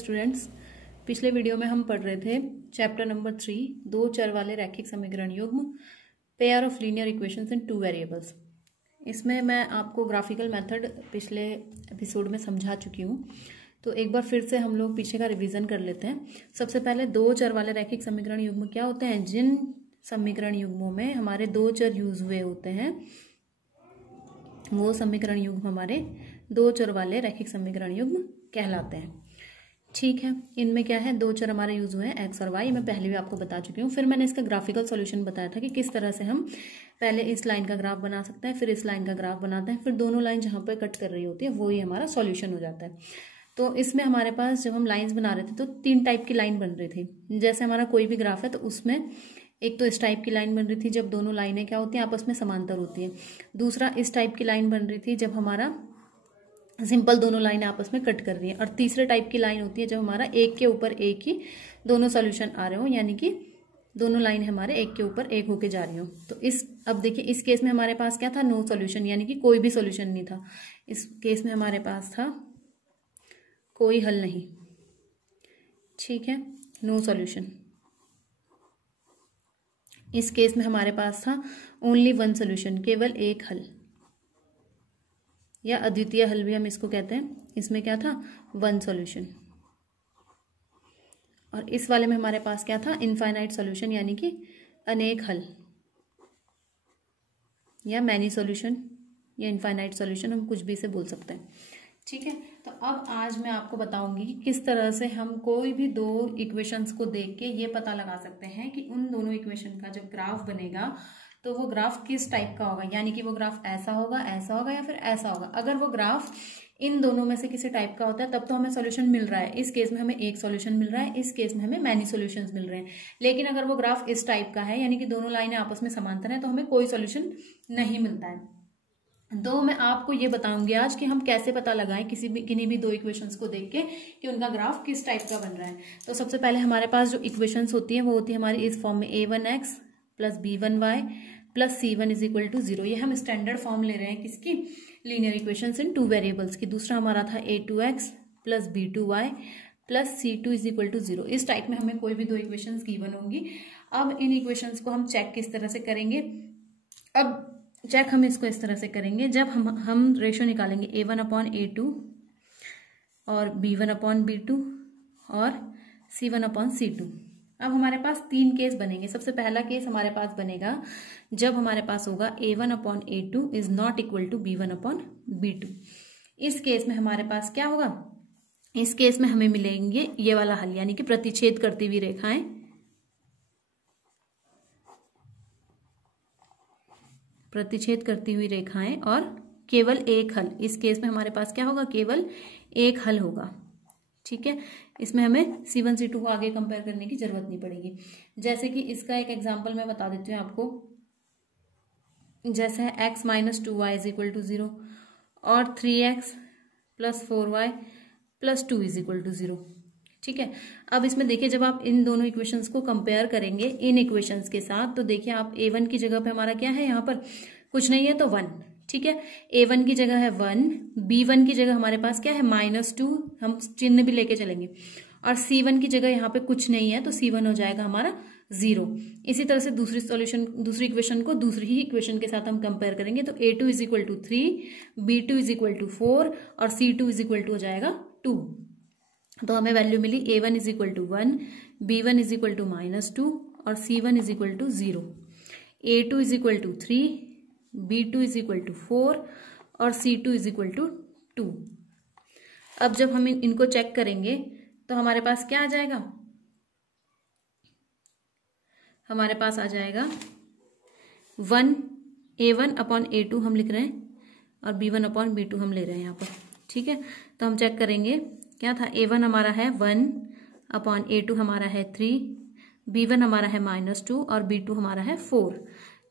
Students, पिछले video में हम पढ़ रहे थे चैप्टर नंबर 3 दो चर वाले रैखिक समीकरण युग्म, pair of linear equations in 2 variables. इसमें मैं आपको ग्राफिकल मेथड पिछले एपिसोड में समझा चुकी हूँ, तो एक बार फिर से हम लोग पीछे का रिवीजन कर लेते हैं। सबसे पहले दो चर वाले रैखिक समीकरण युग्म क्या होते हैं? जिन समीकरण युग्मों में हमारे दो चर यूज हुए होते हैं वो समीकरण युग्म हमारे दो चर वाले रैखिक समीकरण युग्म कहलाते हैं। ठीक है, इनमें क्या है, दो चर हमारे यूज हुए हैं एक्स और वाई। मैं पहले भी आपको बता चुकी हूँ। फिर मैंने इसका ग्राफिकल सॉल्यूशन बताया था कि किस तरह से हम पहले इस लाइन का ग्राफ बना सकते हैं, फिर इस लाइन का ग्राफ बनाते हैं, फिर दोनों लाइन जहाँ पर कट कर रही होती है वो ही हमारा सॉल्यूशन हो जाता है। तो इसमें हमारे पास जब हम लाइन्स बना रहे थे तो 3 टाइप की लाइन बन रही थी। जैसे हमारा कोई भी ग्राफ है तो उसमें एक तो इस टाइप की लाइन बन रही थी जब दोनों लाइनें क्या होती हैं, आपस में समांतर होती है। दूसरा इस टाइप की लाइन बन रही थी जब हमारा सिंपल दोनों लाइन आपस में कट कर रही है। और तीसरे टाइप की लाइन होती है जब हमारा एक के ऊपर एक ही दोनों सॉल्यूशन आ रहे हो, यानी कि दोनों लाइन हमारे एक के ऊपर एक होके जा रही हो। तो अब देखिए इस केस में हमारे पास क्या था, नो सॉल्यूशन, यानी कि कोई भी सॉल्यूशन नहीं था। इस केस में हमारे पास था कोई हल नहीं। ठीक है, नो सॉल्यूशन। इस केस में हमारे पास था ओनली वन सॉल्यूशन, केवल एक हल, या अद्वितीय हल भी हम इसको कहते हैं। इसमें क्या था, वन सॉल्यूशन। और इस वाले में हमारे पास क्या था, इनफाइनाइट सॉल्यूशन, यानी कि अनेक हल, या मैनी सॉल्यूशन, या इनफाइनाइट सॉल्यूशन, हम कुछ भी से बोल सकते हैं। ठीक है, तो अब आज मैं आपको बताऊंगी कि किस तरह से हम कोई भी दो इक्वेशंस को देख के ये पता लगा सकते हैं कि उन दोनों इक्वेशन का जब ग्राफ बनेगा तो वो ग्राफ किस टाइप का होगा, यानी कि वो ग्राफ ऐसा होगा या फिर ऐसा होगा। अगर वो ग्राफ इन दोनों में से किसी टाइप का होता है तब तो हमें सॉल्यूशन मिल रहा है। इस केस में हमें एक सॉल्यूशन मिल रहा है, इस केस में हमें मैनी सॉल्यूशंस मिल रहे हैं। लेकिन अगर वो ग्राफ इस टाइप का है, यानी कि दोनों लाइनें आपस में समांतर है, तो हमें कोई सॉल्यूशन नहीं मिलता है। तो मैं आपको ये बताऊंगी आज कि हम कैसे पता लगाएं किन्हीं भी दो इक्वेशंस को देख के कि उनका ग्राफ किस टाइप का बन रहा है। तो सबसे पहले हमारे पास जो इक्वेशंस होती है वो होती है हमारी इस फॉर्म में a1x plus b1y plus c1 is equal to 0। ये हम स्टैंडर्ड फॉर्म ले रहे हैं किसकी, लीनियर इक्वेशंस इन 2 वेरिएबल्स की। दूसरा हमारा था a2x plus b2y plus c2 is equal to 0। इस टाइप में हमें कोई भी दो इक्वेशंस गिवन होंगी। अब इन इक्वेशंस को हम चेक किस तरह से करेंगे, अब चेक हम इसको इस तरह से करेंगे जब हम रेशो निकालेंगे a1/a2 और b1/b2 और c1/c2। अब हमारे पास 3 केस बनेंगे। सबसे पहला केस हमारे पास बनेगा जब हमारे पास होगा a1/a2 is not equal to b1/b2। इस केस में हमारे पास क्या होगा, इस केस में हमें मिलेंगे ये वाला हल, यानी कि प्रतिच्छेद करती हुई रेखाएं, प्रतिच्छेद करती हुई रेखाएं और केवल एक हल। इस केस में हमारे पास क्या होगा, केवल एक हल होगा। ठीक है, इसमें हमें c1 c2 को आगे कंपेयर करने की जरूरत नहीं पड़ेगी। जैसे कि इसका एक एग्जांपल मैं बता देती हूँ आपको। जैसे है x minus 2y is equal to 0 और 3x plus 4y plus 2 is equal to 0। ठीक है, अब इसमें देखिए जब आप इन दोनों इक्वेशंस को कंपेयर करेंगे इन इक्वेशंस के साथ, तो देखिए आप a1 की जगह पे हमारा क्या है, यहाँ पर कुछ नहीं है तो 1। ठीक है, a1 की जगह है 1, b1 की जगह हमारे पास क्या है -2, हम चिन्ह भी लेके चलेंगे, और c1 की जगह यहाँ पे कुछ नहीं है तो c1 हो जाएगा हमारा 0। इसी तरह से दूसरी इक्वेशन को दूसरी ही इक्वेशन के साथ हम कंपेयर करेंगे तो a2 is equal to 3, b2 is equal to 4 और c2 इज इक्वल टू हो जाएगा 2। तो हमें वैल्यू मिली a1 is equal to 1, b1 is equal to -2 और c1 is equal to 0। a2 is equal to 3, b2 is equal to 4 और c2 is equal to 2। अब जब हम इनको चेक करेंगे तो हमारे पास क्या आ जाएगा, हमारे पास आ जाएगा a1/a2 हम लिख रहे हैं और b1/b2 हम ले रहे हैं यहाँ पर। ठीक है, तो हम चेक करेंगे क्या था, a1 हमारा है 1/a2 हमारा है 3, b1 हमारा है -2 और b2 हमारा है 4।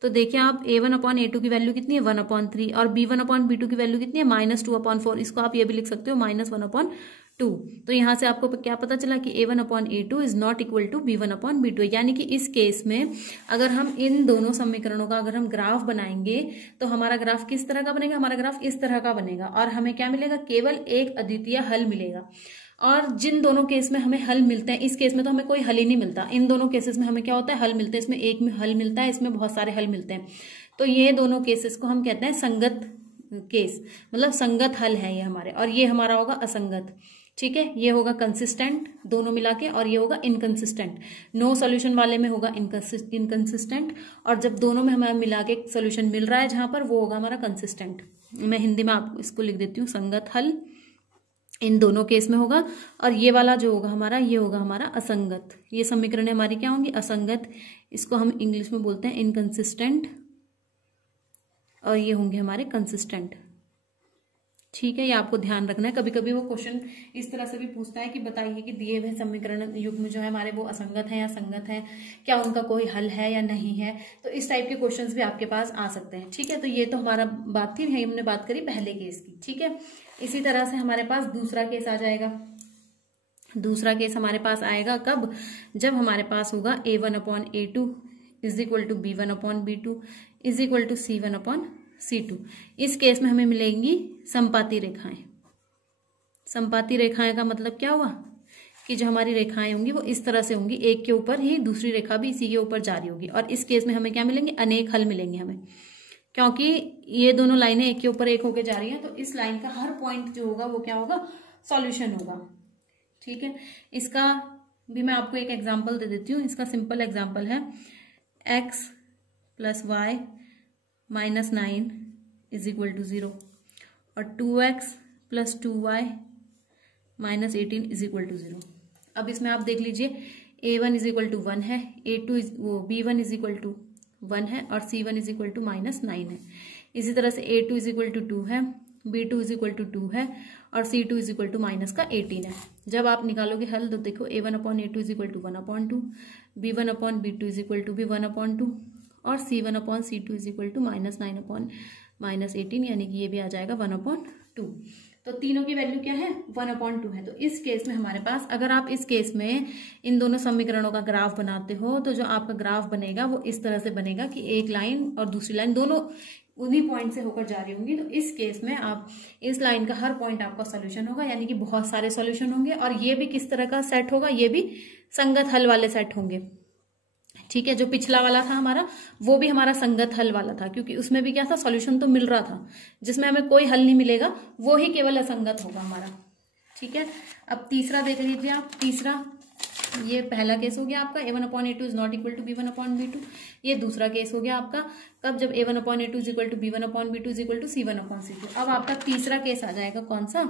तो देखिए आप a1/a2 की वैल्यू कितनी है 1/3 और b1/b2 की वैल्यू कितनी है -2/4। इसको आप ये भी लिख सकते हो -1/2। तो यहाँ से आपको क्या पता चला कि a1/a2 is not equal to b1/b2, यानी कि इस केस में अगर हम इन दोनों समीकरणों का अगर हम ग्राफ बनाएंगे तो हमारा ग्राफ किस तरह का बनेगा, हमारा ग्राफ इस तरह का बनेगा और हमें क्या मिलेगा, केवल एक अद्वितीय हल मिलेगा। और जिन दोनों केस में हमें हल मिलते हैं, इस केस में तो हमें कोई हल ही नहीं मिलता, इन दोनों केसेस में हमें क्या होता है, हल मिलते हैं। इसमें एक में हल मिलता है, इसमें बहुत सारे हल मिलते हैं। तो ये दोनों केसेस को हम कहते हैं संगत केस, मतलब संगत हल है ये हमारे, और ये हमारा होगा असंगत। ठीक है, ये होगा कंसिस्टेंट दोनों मिला के, और ये होगा इनकंसिस्टेंट। नो सॉल्यूशन वाले में होगा इनकंसिस्टेंट, और जब दोनों में हमें मिला के सोल्यूशन मिल रहा है जहां पर, वो होगा हमारा कंसिस्टेंट। मैं हिंदी में आपको इसको लिख देती हूँ, संगत हल इन दोनों केस में होगा, और ये वाला जो होगा हमारा, ये होगा हमारा असंगत। ये समीकरण हमारी क्या होंगी, असंगत। इसको हम इंग्लिश में बोलते हैं इनकंसिस्टेंट, और ये होंगे हमारे कंसिस्टेंट। ठीक है, ये आपको ध्यान रखना है। कभी कभी वो क्वेश्चन इस तरह से भी पूछता है कि बताइए कि दिए हुए समीकरण युग्म जो है हमारे, वो असंगत है या संगत है, क्या उनका कोई हल है या नहीं है। तो इस टाइप के क्वेश्चंस भी आपके पास आ सकते हैं। ठीक है, तो ये तो हमारा बात थी, हमने बात करी पहले केस की। ठीक है, इसी तरह से हमारे पास दूसरा केस आ जाएगा। दूसरा केस हमारे पास आएगा कब, जब हमारे पास होगा a1/a2 is equal to b1/b2 is equal to c1/c2। इस केस में हमें मिलेंगी संपाती रेखाएं। संपाती रेखाएं का मतलब क्या हुआ कि जो हमारी रेखाएं होंगी वो इस तरह से होंगी, एक के ऊपर ही दूसरी रेखा भी इसी के ऊपर जा रही होगी। और इस केस में हमें क्या मिलेंगे, अनेक हल मिलेंगे हमें, क्योंकि ये दोनों लाइनें एक के ऊपर एक होके जा रही हैं। तो इस लाइन का हर पॉइंट जो होगा वो क्या होगा, सॉल्यूशन होगा। ठीक है, इसका भी मैं आपको एक एग्जांपल दे देती हूँ। इसका सिंपल एग्जांपल है x + y - 9 is equal to 0 और 2x + 2y - 18 is equal to 0। अब इसमें आप देख लीजिए, a1 इज इक्वल टू 1 है, b1 इज इक्वल टू 1 है, और c1 इज इक्वल टू -9 है। इसी तरह से a2 इज इक्वल टू 2 है, b2 इज इक्वल टू 2 है, और c2 इज इक्वल टू -18 है। जब आप निकालोगे हल तो देखो a1/a2 is equal to 1/2, b1/b2 is equal to भी 1/2, और c1/c2 इज इक्वल टू -9/18, यानी कि ये भी आ जाएगा 1/2। तो तीनों की वैल्यू क्या है, 1/2 है। तो इस केस में हमारे पास, अगर आप इस केस में इन दोनों समीकरणों का ग्राफ बनाते हो, तो जो आपका ग्राफ बनेगा वो इस तरह से बनेगा कि एक लाइन और दूसरी लाइन दोनों उन्हीं पॉइंट से होकर जा रही होंगी। तो इस केस में आप इस लाइन का हर पॉइंट आपका सोल्यूशन होगा, यानी कि बहुत सारे सोल्यूशन होंगे। और ये भी किस तरह का सेट होगा, ये भी संगत हल वाले सेट होंगे। ठीक है, जो पिछला वाला था हमारा, वो भी हमारा संगत हल वाला था, क्योंकि उसमें भी क्या था, सॉल्यूशन तो मिल रहा था। जिसमें हमें कोई हल नहीं मिलेगा वो ही केवल असंगत होगा हमारा। ठीक है, अब तीसरा देख लीजिए आप। तीसरा, ये पहला केस हो गया आपका a1/a2 is not equal to b1/b2। ये दूसरा केस हो गया आपका कब, जब a1/a2 is equal to b1/b2 is equal to c1/c2। अब आपका तीसरा केस आ जाएगा कौन सा,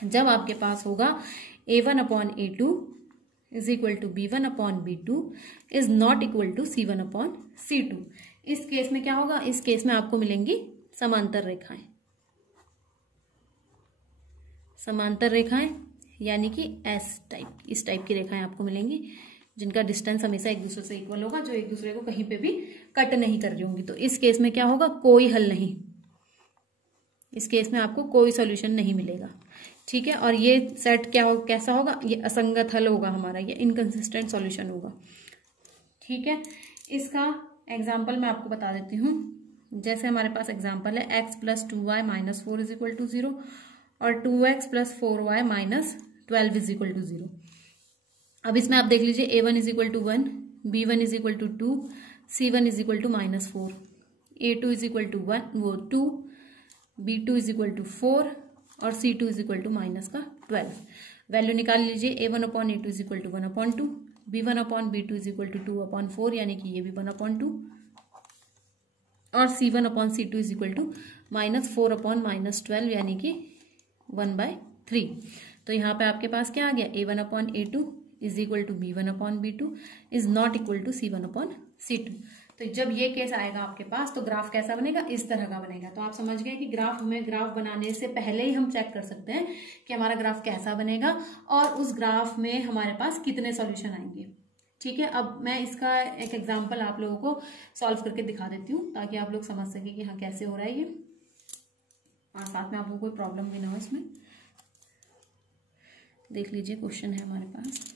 जब आपके पास होगा a1/a2 is equal to b1/b2 is not equal to c1/c2। इस केस में क्या होगा, इस केस में आपको मिलेंगी समांतर रेखाएं। समांतर रेखाएं यानी कि इस टाइप की रेखाएं आपको मिलेंगी, जिनका डिस्टेंस हमेशा एक दूसरे से इक्वल होगा, जो एक दूसरे को कहीं पे भी कट नहीं कर रही होंगी। तो इस केस में क्या होगा, कोई हल नहीं। इस केस में आपको कोई सॉल्यूशन नहीं मिलेगा। ठीक है, और ये सेट कैसा होगा, ये असंगत हल होगा हमारा, ये इनकंसिस्टेंट सॉल्यूशन होगा। ठीक है, इसका एग्जाम्पल मैं आपको बता देती हूँ। जैसे हमारे पास एग्जाम्पल है x + 2y - 4 is equal to 0 और 2x + 4y - 12 is equal to 0। अब इसमें आप देख लीजिए, a1 is equal to 1, b1 is equal to 2, c1 is equal to -4, a2 is equal to 2, b2 is equal to 4 और c2 is equal to -12। Value निकाल लीजिए, a1/a2 is equal to 1/2, b1/b2 is equal to 2/4, यानी कि ये भी 1/2, और c1/c2 is equal to -4/12, यानी कि 1/3। तो यहाँ पे आपके पास क्या आ गया, a1/a2 is equal to b1/b2 is not equal to c1/c2। तो जब ये केस आएगा आपके पास, तो ग्राफ कैसा बनेगा, इस तरह का बनेगा। तो आप समझ गए कि ग्राफ बनाने से पहले ही हम चेक कर सकते हैं कि हमारा ग्राफ कैसा बनेगा और उस ग्राफ में हमारे पास कितने सॉल्यूशन आएंगे। ठीक है, अब मैं इसका एक एग्जाम्पल आप लोगों को सॉल्व करके दिखा देती हूँ, ताकि आप लोग समझ सके कि हाँ कैसे हो रहा है ये, और साथ में आपको कोई प्रॉब्लम भी ना हो इसमें। देख लीजिए, क्वेश्चन है हमारे पास।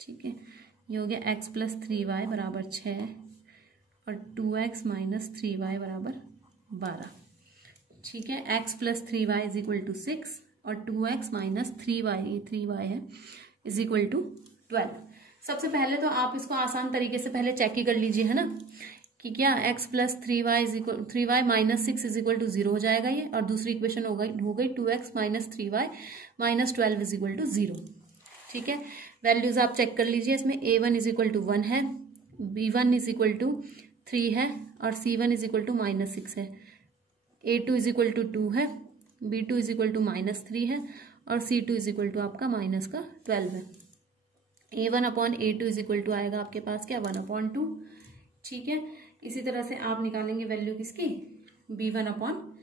ठीक है, ये हो गया x + 3y = 6 और 2x - 3y = 12। ठीक है, x plus 3y is equal to 6 और 2x माइनस 3y, ये 3y है, इज इक्वल टू 12। सबसे पहले तो आप इसको आसान तरीके से पहले चेक ही कर लीजिए, है ना, कि क्या x plus 3y is equal 3y minus 6 is equal to 0 हो जाएगा ये, और दूसरी इक्वेशन हो गई 2x minus 3y minus 12 is equal to 0। ठीक है, वैल्यूज आप चेक कर लीजिए। इसमें a1 इज इक्वल टू 1 है, b1 इज इक्वल टू 3 है और c1 is equal to minus 6 है, a2 इज इक्वल टू 2 है, b2 is equal to minus 3 है और c2 इज इक्वल टू आपका माइनस का 12 है। a1 upon a2 is equal to आएगा आपके पास क्या, 1/2। ठीक है, इसी तरह से आप निकालेंगे वैल्यू किसकी, b1 अपॉन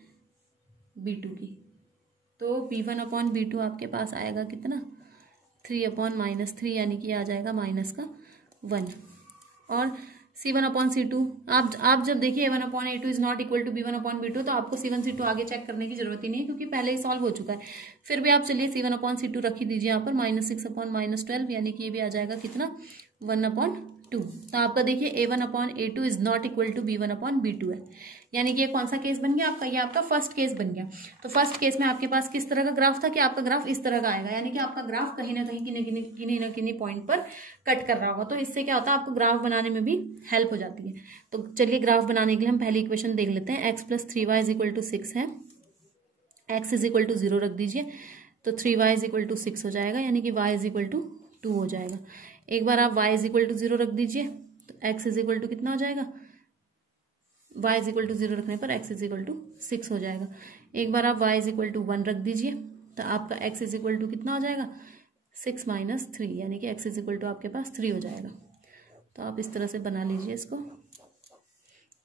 b2 की। तो b1 अपॉन b2 आपके पास आएगा कितना, 3 अपॉन माइनस 3, यानी कि आ जाएगा माइनस का 1। और c1 अपॉन c2, आप जब देखिए a1 upon a2 is not equal to b1 upon b2, तो आपको c1 c2 आगे चेक करने की जरूरत ही नहीं है, क्योंकि पहले ही सॉल्व हो चुका है। फिर भी आप चलिए c1 अपॉन c2 रख ही दीजिए यहाँ पर, -6 अपॉन -12, यानी कि ये भी आ जाएगा कितना, 1/2। तो आपका देखिए a1 upon a2 is not equal to b1 upon b2 है, यानी कि ये कौन सा केस बन गया आपका, ये आपका फर्स्ट केस बन गया। तो फर्स्ट केस में आपके पास किस तरह का ग्राफ था कि आपका ग्राफ इस तरह का आएगा, यानी कि आपका ग्राफ कहीं ना कहीं किन्हीं पॉइंट पर कट कर रहा होगा। तो इससे क्या होता है, आपको ग्राफ बनाने में भी हेल्प हो जाती है। तो चलिए ग्राफ बनाने के लिए हम पहली इक्वेशन देख लेते हैं। x plus 3y is equal to 6 है, x इज इक्वल टू 0 रख दीजिए, तो 3y इज इक्वल टू 6 हो जाएगा, यानी कि y इज इक्वल टू 2 हो जाएगा। एक बार आप y इज इक्वल टू 0 रख दीजिए, तो x इज इक्वल टू कितना हो जाएगा, y इज इक्वल टू 0 रखने पर x इज इक्वल टू 6 हो जाएगा। एक बार आप y इज इक्वल टू 1 रख दीजिए, तो आपका x इज इक्वल टू कितना हो जाएगा, 6 माइनस 3, यानी कि x इज इक्वल टू आपके पास 3 हो जाएगा। तो आप इस तरह से बना लीजिए इसको,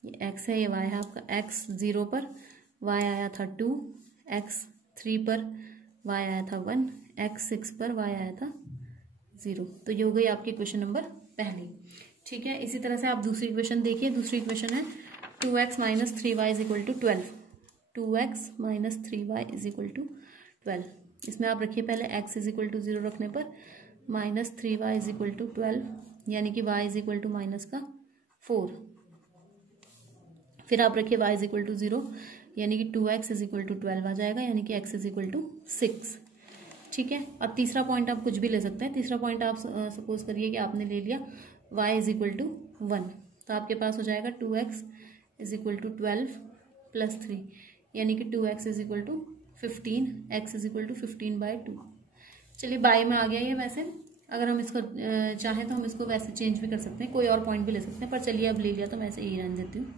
ये x है, ये y है आपका। x 0 पर y आया था 2, x 3 पर y आया था 1, x 6 पर y आया था 0। तो ये हो गई आपकी इक्वेशन नंबर पहली। ठीक है, इसी तरह से आप दूसरी इक्वेशन देखिए। दूसरी इक्वेशन है 2x minus 3y is equal to 12। 2x minus 3y is equal to 12। इसमें आप रखिए पहले x इज इक्वल टू 0 रखने पर minus 3y is equal to 12, यानी कि y is equal to minus का 4। फिर आप रखिए y इज इक्वल टू 0, यानी कि 2x इज इक्वल टू 12 आ जाएगा, यानी कि x इज इक्वल टू 6। ठीक है, अब तीसरा पॉइंट आप कुछ भी ले सकते हैं। तीसरा पॉइंट आप सपोज करिए कि आपने ले लिया y इज इक्वल टू 1, तो आपके पास हो जाएगा 2x is equal to 12 plus 3, यानी कि 2x is equal to 15, x is equal to 15/2। चलिए बाय में आ गया ये। वैसे अगर हम इसको चाहें तो हम इसको वैसे चेंज भी कर सकते हैं, कोई और पॉइंट भी ले सकते हैं, पर चलिए अब ले लिया तो मैं ऐसे यही रहने देती हूँ।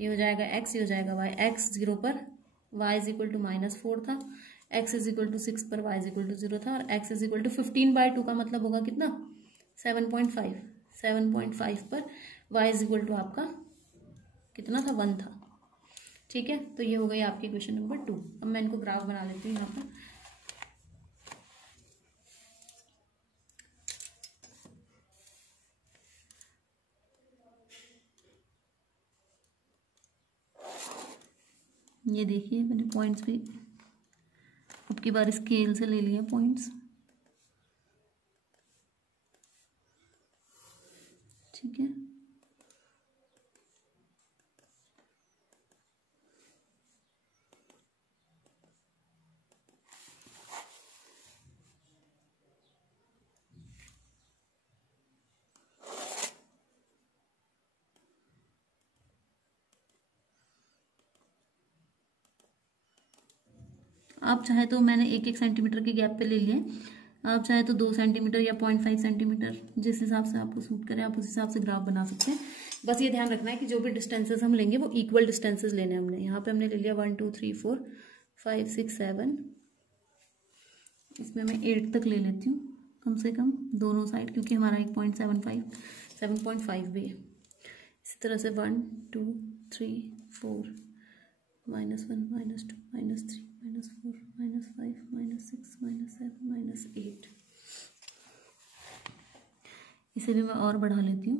ये हो जाएगा x, ये हो जाएगा y। x 0 पर y इज इक्वल टू -4 था, x इज इक्वल टू 6 पर y इज इक्वल टू 0 था, और x इज इक्वल टू 15/2 का मतलब होगा कितना, 7.5। 7.5 पर y इज इक्वल टू आपका कितना था, 1 था। ठीक है, तो ये हो गई आपकी क्वेश्चन नंबर 2। अब मैं इनको ग्राफ बना लेती हूँ यहाँ पर। ये देखिए मैंने पॉइंट्स भी अब की बार स्केल से ले लिए पॉइंट्स। ठीक है, आप चाहे तो मैंने 1-1 सेंटीमीटर के गैप पे ले लिए, आप चाहे तो 2 सेंटीमीटर या 0.5 सेंटीमीटर, जिस हिसाब से आपको सूट करे आप उस हिसाब से ग्राफ बना सकते हैं। बस ये ध्यान रखना है कि जो भी डिस्टेंसेस हम लेंगे वो इक्वल डिस्टेंसेस लेने हैं हमने। यहाँ पे हमने ले लिया 1 2 3 4 5 6 7, इसमें मैं 8 तक ले लेती हूँ कम से कम दोनों साइड, क्योंकि हमारा 7.5 भी है। इसी तरह से 1 2 3 4 -1 -2 -3 -4 -5 -6 -7 -8। इसे भी मैं और बढ़ा लेती हूँ।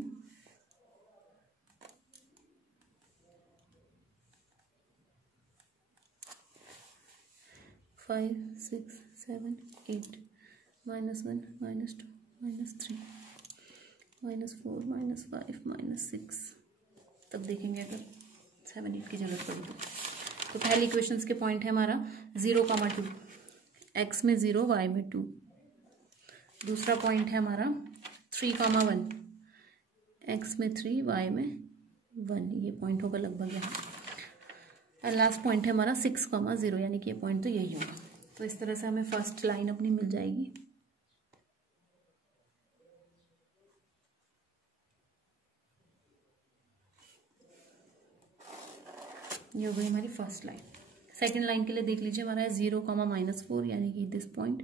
-5 6 7 8 -1 -2 -3 -4 -5 -6 तब देखेंगे अगर 7 8 की जरूरत पड़ी तो पहली इक्वेशंस के पॉइंट है हमारा 0,2, x में 0 y में 2। दूसरा पॉइंट है हमारा 3,1, x में 3 y में 1, ये पॉइंट होगा लगभग यहाँ। और लास्ट पॉइंट है हमारा 6,0, यानी कि ये पॉइंट तो यही होगा। तो इस तरह से हमें फर्स्ट लाइन अपनी मिल जाएगी। ये हो गई हमारी फर्स्ट लाइन। सेकंड लाइन के लिए देख लीजिए, हमारा है 0,-4, यानी कि दिस पॉइंट।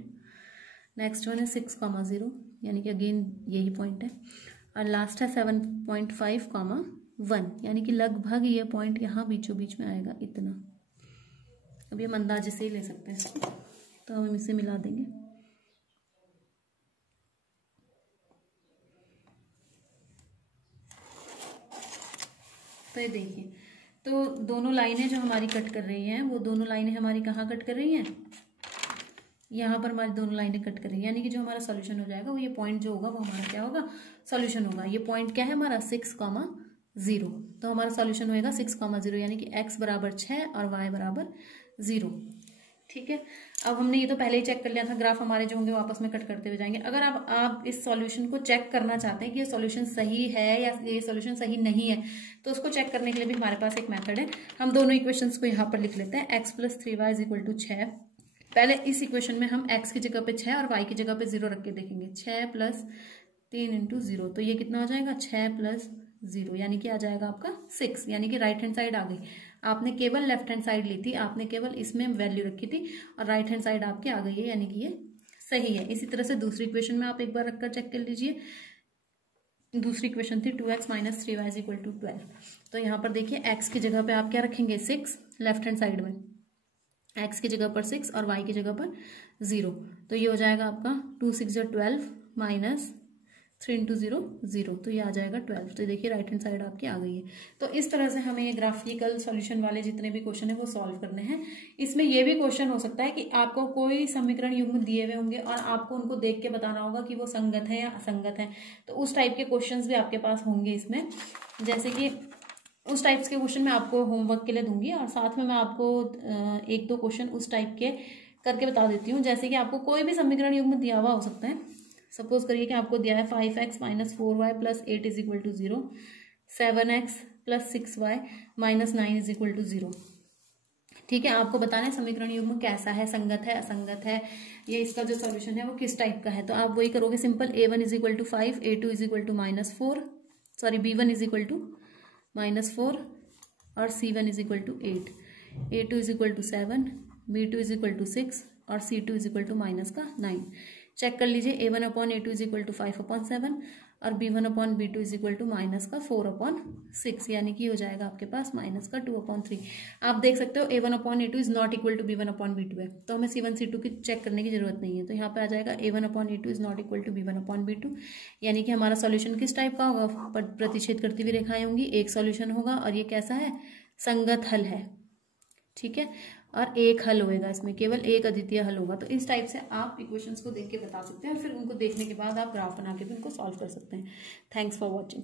नेक्स्ट वन है 6,0, यानी कि अगेन यही पॉइंट है। और लास्ट है 7.5, 1, यानी कि लगभग ये पॉइंट यहाँ बीचों बीच में आएगा इतना। अब ये हम अंदाजे से ही ले सकते हैं इसको, तो हम इसे मिला देंगे। तो ये देखिए, तो दोनों लाइनें जो हमारी कट कर रही हैं, वो दोनों लाइनें हमारी कहाँ कट कर रही हैं? यहाँ पर हमारी दोनों लाइनें कट कर रही हैं, यानी कि जो हमारा सॉल्यूशन हो जाएगा वो ये पॉइंट जो होगा वो हमारा क्या होगा? सॉल्यूशन होगा। ये पॉइंट क्या है हमारा? 6,0। तो हमारा सॉल्यूशन होएगा 6,0, यानी कि x बराबर 6 और y बराबर 0। ठीक है, अब हमने ये तो पहले ही चेक कर लिया था। ग्राफ हमारे जो होंगे वो आपस में कट करते हुए जाएंगे। अगर आप इस सॉल्यूशन को चेक करना चाहते हैं कि ये सॉल्यूशन सही है या ये सॉल्यूशन सही नहीं है, तो उसको चेक करने के लिए भी हमारे पास एक मेथड है। हम दोनों इक्वेशंस को यहाँ पर लिख लेते हैं। x + 3y = 6। पहले इस इक्वेशन में हम x की जगह पे 6 और y की जगह पे 0 रख के देखेंगे। 6 + 3 × 0, तो ये कितना हो जाएगा? 6 + 0, यानी कि आ जाएगा आपका 6, यानी कि राइट हैंड साइड आ गई। आपने केवल लेफ्ट हैंड साइड ली थी, आपने केवल इसमें वैल्यू रखी थी और राइट हैंड साइड आपकी आ गई है, यानी कि ये सही है। इसी तरह से दूसरी इक्वेशन में आप एक बार रखकर चेक कर लीजिए। दूसरी इक्वेशन थी 2x - 3y = 12। तो यहाँ पर देखिए, x की जगह पे आप क्या रखेंगे? 6 लेफ्ट हैंड साइड में, x की जगह पर 6 और y की जगह पर 0। तो ये हो जाएगा आपका 2 6 = 12 - 3 × 0 0, तो ये आ जाएगा 12। तो देखिए राइट हैंड साइड आपकी आ गई है। तो इस तरह से हमें ये ग्राफिकल सॉल्यूशन वाले जितने भी क्वेश्चन है वो सॉल्व करने हैं। इसमें ये भी क्वेश्चन हो सकता है कि आपको कोई समीकरण युग्म दिए हुए होंगे और आपको उनको देख के बताना होगा कि वो संगत है या असंगत है। तो उस टाइप के क्वेश्चन भी आपके पास होंगे इसमें। जैसे कि उस टाइप्स के क्वेश्चन मैं आपको होमवर्क के लिए दूंगी और साथ में मैं आपको 1-2 क्वेश्चन उस टाइप के करके बता देती हूँ। जैसे कि आपको कोई भी समीकरण युग्म दिया हुआ हो सकता है। सपोज करिए कि आपको दिया है 5x - 4y + 8 = 0, 7x + 6y - 9 = 0। ठीक है, आपको बताना है समीकरण युग्म कैसा है, संगत है, असंगत है, ये इसका जो सॉल्यूशन है वो किस टाइप का है। तो आप वही करोगे simple. a1 = 5, a2 = -4, sorry b1 = -4 और c1 = 8, a2 = 7, b2 = 6 और c2 = -9। चेक कर लीजिए, a1/a2 = 5/7 और b1/b2 = -4/6, यानी कि हो जाएगा आपके पास -2/3। आप देख सकते हो a1/a2 is not equal to b1/b2 है, तो हमें c1 c2 की चेक करने की जरूरत नहीं है। तो यहाँ पे आ जाएगा a1/a2 is not equal to b1/b2, यानी कि हमारा सॉल्यूशन किस टाइप का होगा? प्रतिच्छेद करती हुई रेखाएं होंगी, एक सॉल्यूशन होगा और ये कैसा है? संगत हल है। ठीक है, और एक हल होएगा, इसमें केवल एक अद्वितीय हल होगा। तो इस टाइप से आप इक्वेशंस को देख के बता सकते हैं और फिर उनको देखने के बाद आप ग्राफ बना के भी उनको सॉल्व कर सकते हैं। Thanks for watching.